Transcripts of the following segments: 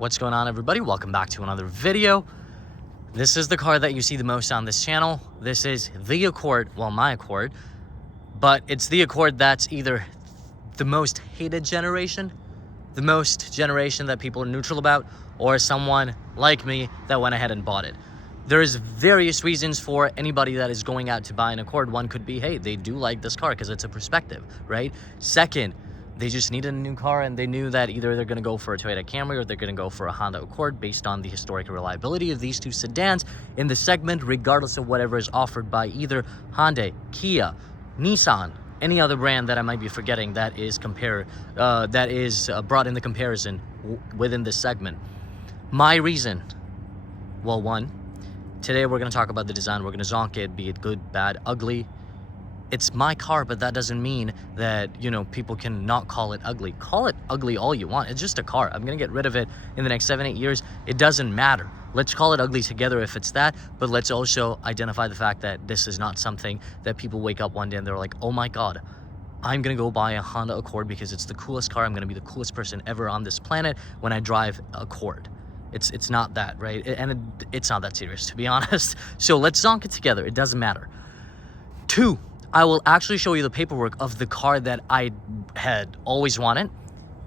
What's going on, everybody? Welcome back to another video. This is the car that you see the most on this channel. This is the Accord, well, my Accord, but it's the Accord that's either the most hated generation, the most generation that people are neutral about, or someone like me that went ahead and bought it. There's various reasons for anybody that is going out to buy an Accord. One could be, hey, they do like this car because it's a perspective, right? Second, they just needed a new car and they knew that either they're going to go for a Toyota Camry or they're going to go for a Honda Accord based on the historic reliability of these two sedans in the segment, regardless of whatever is offered by either Hyundai, Kia, Nissan, any other brand that I might be forgetting that is brought in the comparison within this segment. My reason, well, one, today we're going to talk about the design. We're going to zonk it, be it good, bad, ugly. It's my car, but that doesn't mean that, people can not call it ugly. Call it ugly all you want. It's just a car. I'm going to get rid of it in the next 7-8 years. It doesn't matter. Let's call it ugly together if it's that, but let's also identify the fact that this is not something that people wake up one day and they're like, oh my God, I'm going to go buy a Honda Accord because it's the coolest car. I'm going to be the coolest person ever on this planet when I drive Accord. It's not that, right? And it's not that serious, to be honest. So let's zonk it together. It doesn't matter. 2, I will actually show you the paperwork of the car that I had always wanted,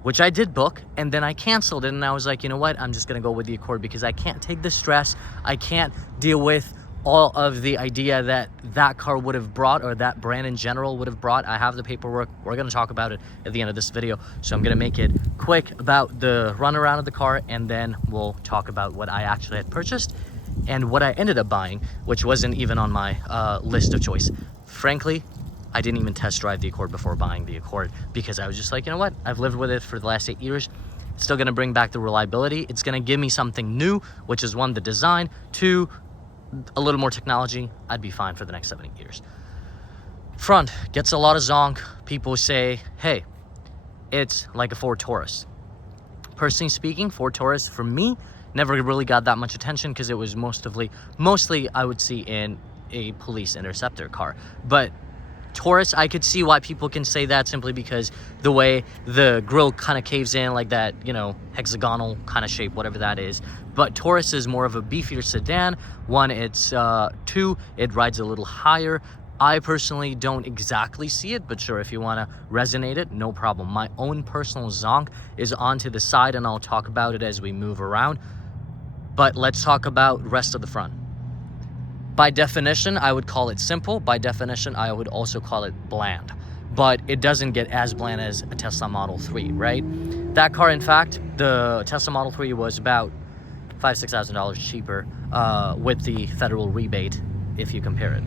which I did book, and then I canceled it, and I was like, you know what? I'm just going to go with the Accord because I can't take the stress. I can't deal with all of the idea that that car would have brought, or that brand in general would have brought. I have the paperwork. We're going to talk about it at the end of this video, so I'm going to make it quick about the runaround of the car, and then we'll talk about what I actually had purchased and what I ended up buying, which wasn't even on my list of choice. Frankly, I didn't even test drive the Accord before buying the Accord because I was just like, you know what? I've lived with it for the last 8 years. It's still going to bring back the reliability. It's going to give me something new, which is 1, the design, 2, a little more technology. I'd be fine for the next 7-8 years. Front gets a lot of zonk. People say, hey, it's like a Ford Taurus. Personally speaking, Ford Taurus, for me, never really got that much attention because it was mostly I would see in a police interceptor car. But Taurus, I could see why people can say that simply because the way the grille kind of caves in, like that, hexagonal kind of shape, whatever that is. But Taurus is more of a beefier sedan. 1, it's 2, it rides a little higher. I personally don't exactly see it, but sure, if you want to resonate it, no problem. My own personal zonk is onto the side, and I'll talk about it as we move around. But let's talk about rest of the front. By definition, I would call it simple. By definition, I would also call it bland. But it doesn't get as bland as a Tesla Model 3, right? That car, in fact, the Tesla Model 3 was about $5,000-$6,000 cheaper with the federal rebate if you compare it.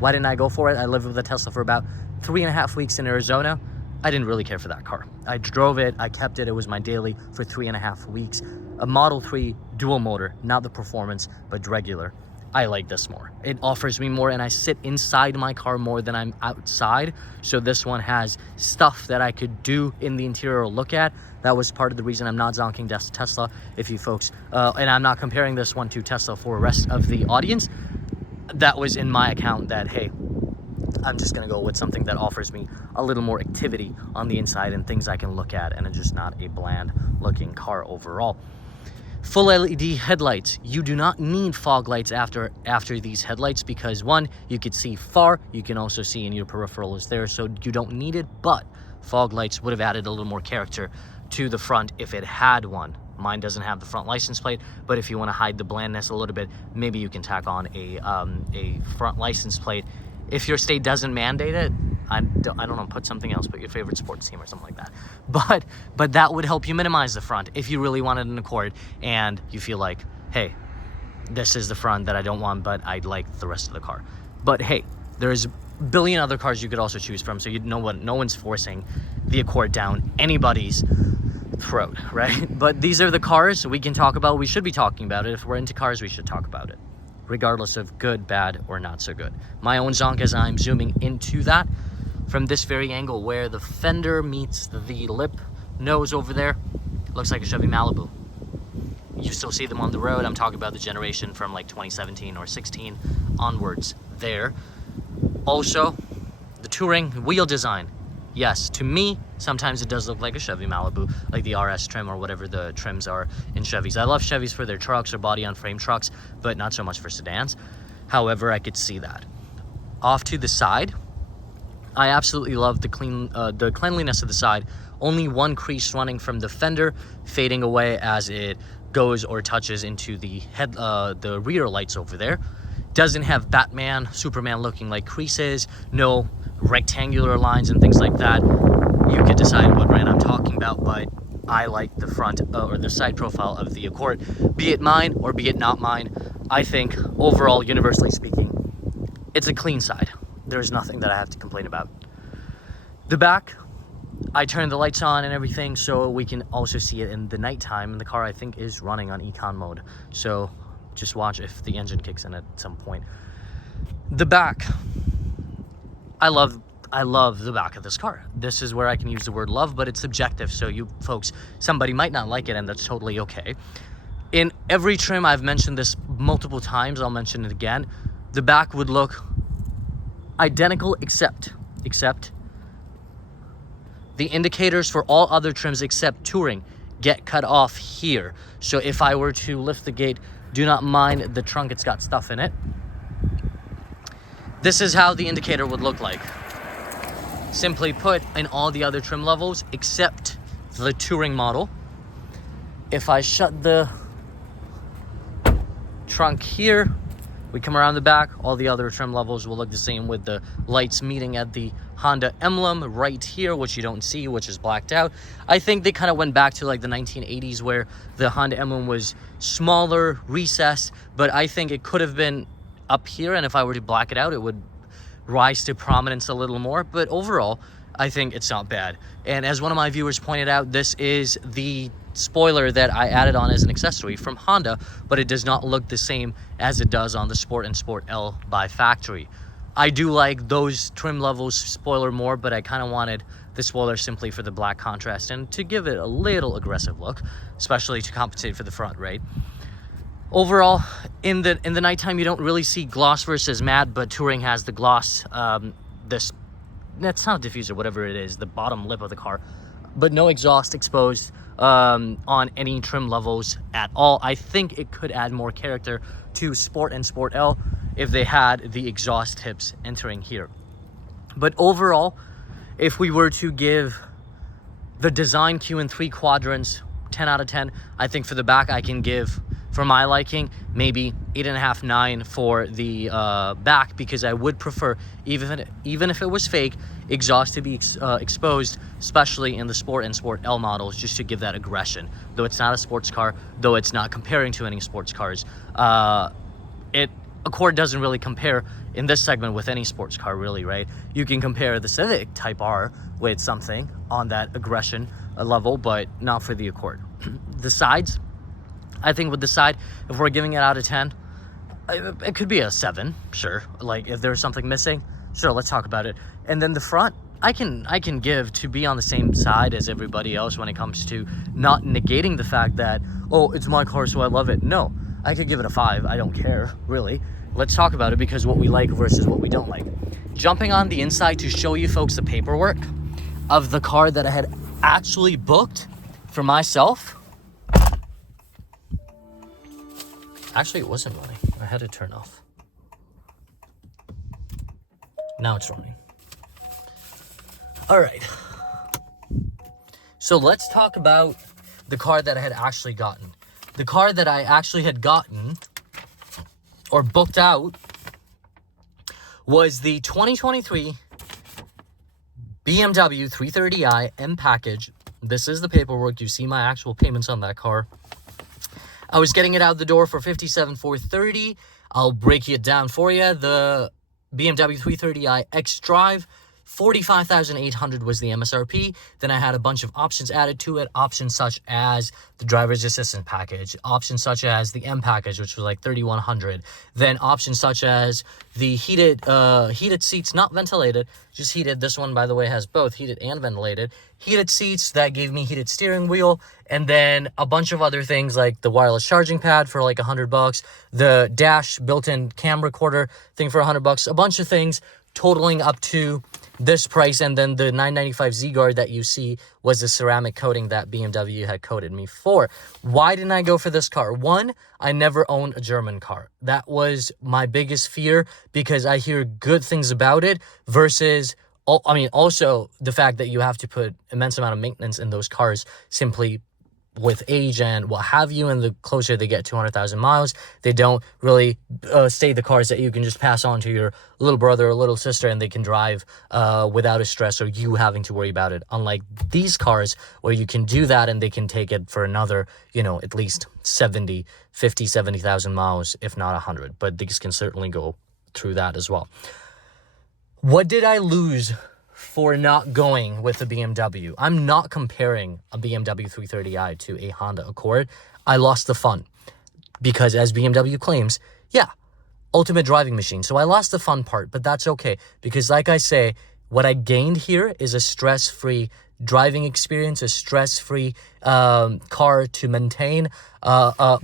Why didn't I go for it? I lived with a Tesla for about 3.5 weeks in Arizona. I didn't really care for that car. I drove it, I kept it, it was my daily for 3.5 weeks. A Model 3 dual motor, not the performance, but regular. I like this more. It offers me more, and I sit inside my car more than I'm outside. So this one has stuff that I could do in the interior or look at. That was part of the reason I'm not zonking Tesla. If you folks, and I'm not comparing this one to Tesla for the rest of the audience. That was in my account that, hey, I'm just gonna go with something that offers me a little more activity on the inside and things I can look at, and it's just not a bland looking car overall. Full LED headlights. You do not need fog lights after these headlights because 1, you could see far, you can also see in your peripherals there, so you don't need it, but fog lights would have added a little more character to the front if it had one. Mine doesn't have the front license plate, but if you want to hide the blandness a little bit, maybe you can tack on a front license plate. If your state doesn't mandate it, I don't know, put something else, put your favorite sports team or something like that. But that would help you minimize the front if you really wanted an Accord and you feel like, hey, this is the front that I don't want, but I like the rest of the car. But hey, there's a billion other cars you could also choose from, so you know what, no one's forcing the Accord down anybody's throat, right? But these are the cars we can talk about. We should be talking about it. If we're into cars, we should talk about it, regardless of good, bad, or not so good. My own zonk as I'm zooming into that from this very angle where the fender meets the lip nose over there, looks like a Chevy Malibu. You still see them on the road. I'm talking about the generation from like 2017 or 16 onwards there. Also, the Touring wheel design. Yes, to me, Sometimes it does look like a Chevy Malibu, like the RS trim or whatever the trims are in Chevys. I love Chevys for their trucks or body-on-frame trucks, but not so much for sedans. However, I could see that. Off to the side, I absolutely love the cleanliness of the side. Only one crease running from the fender, fading away as it goes or touches into the rear lights over there. Doesn't have Batman, Superman looking like creases, no rectangular lines and things like that. You could decide what brand I'm talking about, but I like the front or the side profile of the Accord. Be it mine or be it not mine, I think overall, universally speaking, it's a clean side. There's nothing that I have to complain about. The back, I turned the lights on and everything so we can also see it in the nighttime, and the car I think is running on econ mode, so just watch if the engine kicks in at some point. The back, I love the back of this car. This is where I can use the word love, but it's subjective, so you folks, somebody might not like it, and that's totally okay. In every trim, I've mentioned this multiple times, I'll mention it again, the back would look identical except the indicators for all other trims except Touring get cut off here. So if I were to lift the gate, do not mind the trunk, it's got stuff in it. This is how the indicator would look like. Simply put, in all the other trim levels except the Touring model. If I shut the trunk here, we come around the back, all the other trim levels will look the same with the lights meeting at the Honda emblem right here, which you don't see, which is blacked out. I think they kind of went back to like the 1980s where the Honda emblem was smaller, recessed, but I think it could have been up here, and if I were to black it out, it would rise to prominence a little more, but overall, I think it's not bad. And as one of my viewers pointed out, this is the spoiler that I added on as an accessory from Honda, but it does not look the same as it does on the Sport and Sport L by factory. I do like those trim levels spoiler more, but I kind of wanted the spoiler simply for the black contrast and to give it a little aggressive look, especially to compensate for the front, right? Overall, in the nighttime, you don't really see gloss versus matte, but Touring has the gloss, that's not a diffuser, whatever it is, the bottom lip of the car, but no exhaust exposed on any trim levels at all. I think it could add more character to Sport and Sport L if they had the exhaust tips entering here. But overall, if we were to give the design Q in 3 quadrants 10 out of 10, I think for the back I can give, for my liking, maybe 8.5, 9 for the back, because I would prefer, even if it was fake, exhaust to be exposed, especially in the Sport and Sport L models, just to give that aggression. Though it's not a sports car, though it's not comparing to any sports cars, Accord doesn't really compare in this segment with any sports car, really, right? You can compare the Civic Type R with something on that aggression level, but not for the Accord. The sides, I think with the side, if we're giving it out of 10, it could be a 7, sure. Like, if there's something missing, sure, let's talk about it. And then the front, I can give to be on the same side as everybody else when it comes to not negating the fact that, oh, it's my car, so I love it. No, I could give it a 5. I don't care, really. Let's talk about it, because what we like versus what we don't like. Jumping on the inside to show you folks the paperwork of the car that I had actually booked for myself. Actually, it wasn't running. I had it turned off. Now it's running. All right. So let's talk about the car that I had actually gotten. The car that I actually had gotten or booked out was the 2023 BMW 330i M package. This is the paperwork. You see my actual payments on that car. I was getting it out the door for $57,430. I'll break it down for you. The BMW 330i xDrive, $45,800 was the MSRP. Then I had a bunch of options added to it. Options such as the driver's assistant package. Options such as the M package, which was like $3,100. Then options such as the heated seats, not ventilated, just heated. This one, by the way, has both heated and ventilated. Heated seats that gave me heated steering wheel. And then a bunch of other things like the wireless charging pad for like $100. The dash built-in cam recorder thing for $100. A bunch of things totaling up to this price. And then the 995 Z-Guard that you see was the ceramic coating that BMW had coated me for. Why didn't I go for this car? One, I never owned a German car. That was my biggest fear because I hear good things about it versus, also the fact that you have to put immense amount of maintenance in those cars simply with age and what have you, and the closer they get 200,000 miles, they don't really stay the cars that you can just pass on to your little brother or little sister and they can drive without a stress or you having to worry about it. Unlike these cars where you can do that and they can take it for another, at least 70,000 miles, if not 100. But these can certainly go through that as well. What did I lose for not going with a BMW? I'm not comparing a BMW 330i to a Honda Accord. I lost the fun because, as BMW claims, ultimate driving machine. So I lost the fun part, but that's okay because, like I say, what I gained here is a stress-free driving experience, a stress-free car to maintain.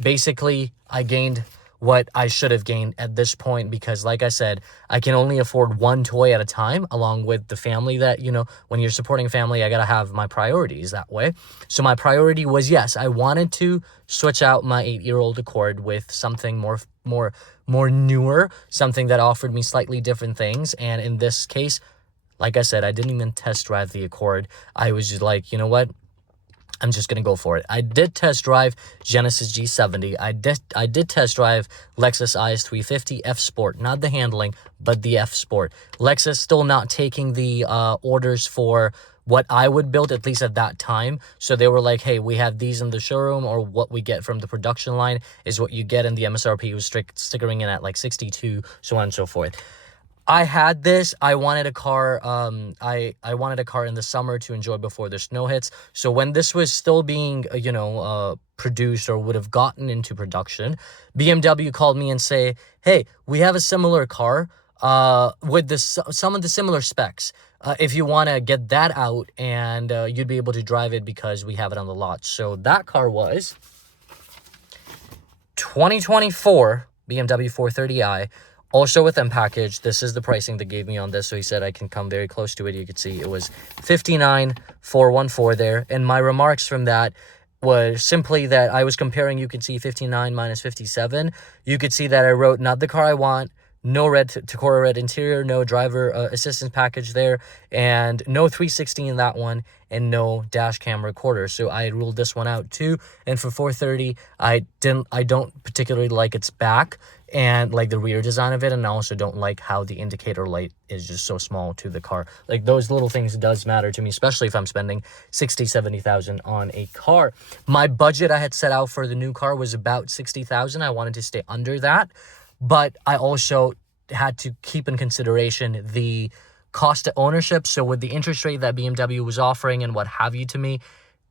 Basically, I gained what I should have gained at this point because, like I said, I can only afford one toy at a time along with the family that, when you're supporting a family, I got to have my priorities that way. So my priority was, yes, I wanted to switch out my 8-year-old Accord with something more newer, something that offered me slightly different things. And in this case, like I said, I didn't even test drive the Accord. I was just like, you know what? I'm just going to go for it. I did test drive Genesis G70. I did test drive Lexus IS350 F Sport. Not the handling, but the F Sport. Lexus still not taking the orders for what I would build, at least at that time. So they were like, hey, we have these in the showroom, or what we get from the production line is what you get, and the MSRP was stickering in at like 62, so on and so forth. I had this. I wanted a car. I wanted a car in the summer to enjoy before the snow hits. So when this was still being, produced or would have gotten into production, BMW called me and say, "Hey, we have a similar car with some of the similar specs. If you want to get that out and you'd be able to drive it because we have it on the lot." So that car was 2024 BMW 430i. Also with them packaged. This is the pricing they gave me on this. So he said I can come very close to it. You could see it was 59,414 there. And my remarks from that was simply that I was comparing. You could see 59 minus 57. You could see that I wrote, not the car I want, no red Tacora red interior, no driver assistance package there, and no 360 in that one, and no dash cam recorder. So I ruled this one out too. And for 430, I don't particularly like its back and like the rear design of it, and I also don't like how the indicator light is just so small to the car. Like those little things does matter to me, especially if I'm spending 60,000-70,000 on a car. My budget I had set out for the new car was about 60,000. I wanted to stay under that, but I also had to keep in consideration the cost of ownership. So with the interest rate that BMW was offering and what have you to me,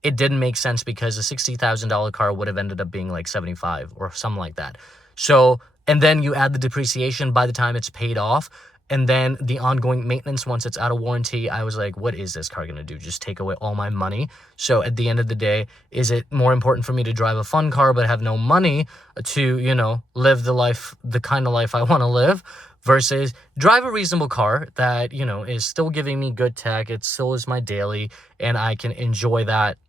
it didn't make sense because a $60,000 car would have ended up being like 75 or something like that. So, and then you add the depreciation by the time it's paid off, and then the ongoing maintenance once it's out of warranty. I was like, what is this car going to do? Just take away all my money? So at the end of the day, is it more important for me to drive a fun car but have no money to, live the kind of life I want to live, versus drive a reasonable car that, is still giving me good tech. It still is my daily, and I can enjoy that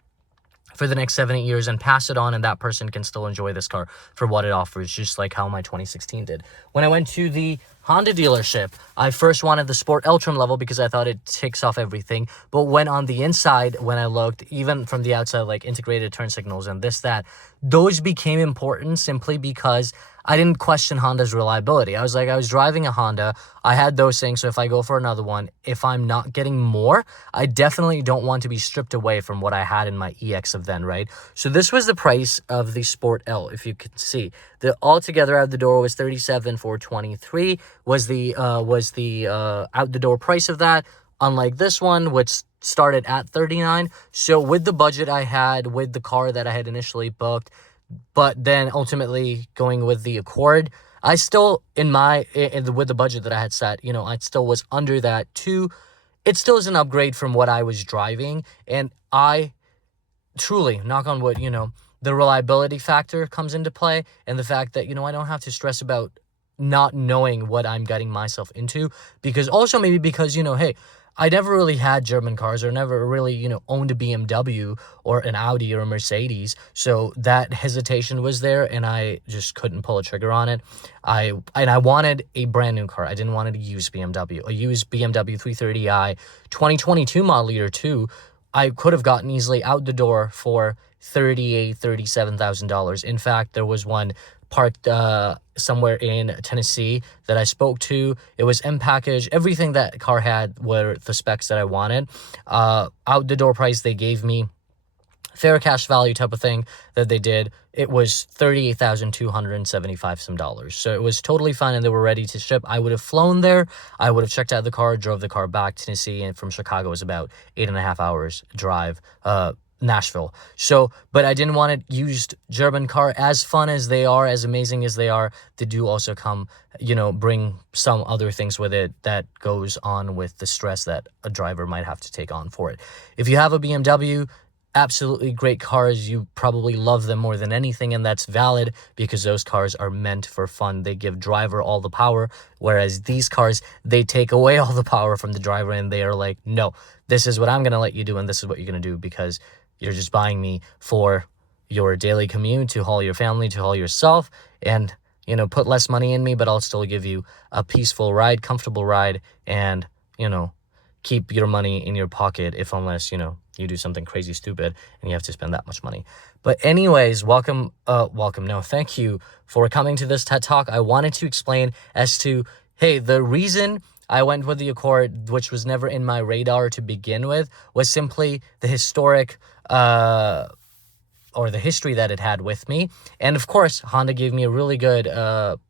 for the next 7-8 years and pass it on, and that person can still enjoy this car for what it offers, just like how my 2016 did. When I went to the Honda dealership, I first wanted the Sport L trim level because I thought it takes off everything. But when on the inside, when I looked, even from the outside, like integrated turn signals and this, that, those became important simply because I didn't question Honda's reliability. I was driving a Honda. I had those things. So if I go for another one, if I'm not getting more, I definitely don't want to be stripped away from what I had in my EX of then, right? So this was the price of the Sport L, if you can see. The altogether out the door was $37,423 was the out the door price of that. Unlike this one, which started at $39,000. So with the budget I had, with the car that I had initially booked, but then ultimately going with the Accord, I still, with the budget that I had set, I still was under that too. It still is an upgrade from what I was driving. And I truly, knock on wood, the reliability factor comes into play, and the fact that, I don't have to stress about not knowing what I'm getting myself into, because also maybe because, hey, I never really had German cars, or never really, owned a BMW or an Audi or a Mercedes. So that hesitation was there, and I just couldn't pull a trigger on it. I wanted a brand new car. I didn't want a used BMW. A used BMW 330i 2022 model year 2, I could have gotten easily out the door for $37,000. In fact, there was one parked somewhere in Tennessee that I spoke to. It was M package. Everything that car had were the specs that I wanted. Out the door price they gave me, fair cash value type of thing that they did, it was $38,275 some dollars. So it was totally fine, and they were ready to ship. I would have flown there. I would have checked out the car, drove the car back to Tennessee, and from Chicago was about 8.5 hours drive. Nashville. So, but I didn't want a used German car. As fun as they are, as amazing as they are, they do also come, bring some other things with it that goes on with the stress that a driver might have to take on for it. If you have a BMW, absolutely great cars. You probably love them more than anything, and that's valid because those cars are meant for fun. They give driver all the power, whereas these cars, they take away all the power from the driver, and they are like, no, this is what I'm going to let you do, and this is what you're going to do because you're just buying me for your daily commute, to haul your family, to haul yourself, and, put less money in me, but I'll still give you a peaceful ride, comfortable ride, and, keep your money in your pocket unless, you do something crazy stupid and you have to spend that much money. But anyways, thank you for coming to this TED Talk. I wanted to explain as to, hey, the reason I went with the Accord, which was never in my radar to begin with, was simply the historic or the history that it had with me. And of course, Honda gave me a really good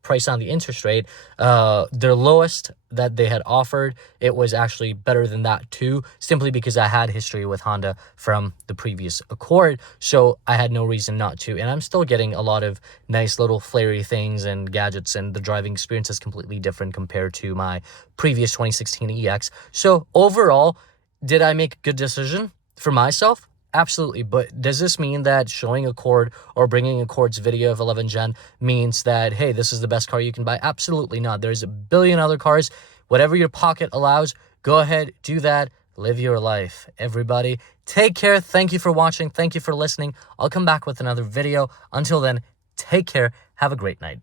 price on the interest rate. Their lowest that they had offered, it was actually better than that too, simply because I had history with Honda from the previous Accord, so I had no reason not to. And I'm still getting a lot of nice little flary things and gadgets, and the driving experience is completely different compared to my previous 2016 EX. So overall, did I make a good decision for myself? Absolutely. But does this mean that showing Accord or bringing Accord's video of 11 Gen means that, hey, this is the best car you can buy? Absolutely not. There's a billion other cars. Whatever your pocket allows, go ahead, do that. Live your life. Everybody, take care. Thank you for watching. Thank you for listening. I'll come back with another video. Until then, take care. Have a great night.